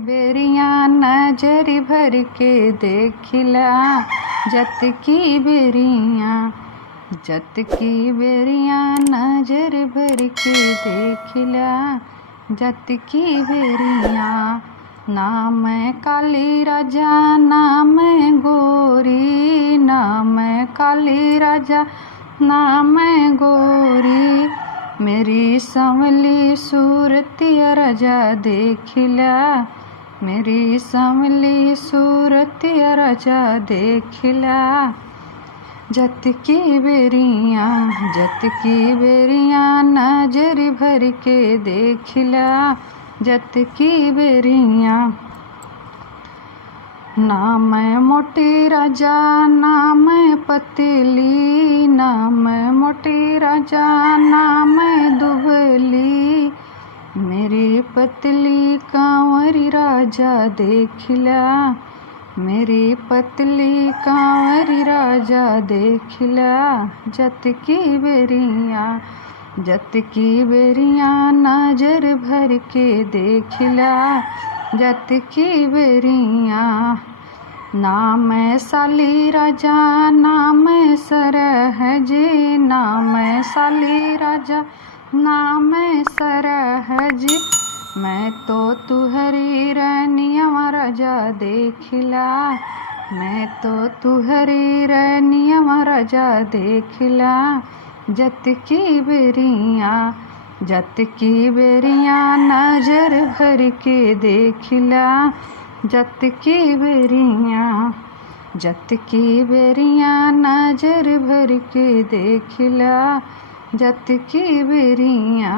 बेरिया नजर भर के देखिला जत की बेरिया, जत की बेरिया नजर भर के देखिला जत की बेरिया। ना मैं काली राजा ना मैं गोरी, ना मैं काली राजा ना मैं गोरी, मेरी संवली सूरतिया राजा देखिला, मेरी संवली सूरतिया राजा देखिला जत की बेरिया, जत की बेरिया नजर भर के देखिला जत की बेरिया। ना मैं मोटी राजा ना मैं पतली, ना मैं मोटी राजा ना मैं दुबली, मेरी पतली कांवरी राजा देखिला, मेरी पतली कांवरी राजा देखिला जत की बेरिया, जत की बेरिया नजर भर के देखिला जत की बेरिया। ना मैं साली राजा ना मैं सरहज, ना मैं साली राजा ना मैं सरहज, मैं तो तुहरी रानिया राजा देखिला, मैं तो तुहरी रानिया राजा देखिला जत की बेरिया, जत की बेरिया नजर भर के देखिला जत की बेरिया, जत की बेरिया नजर भर के देखिला जत की बेरिया।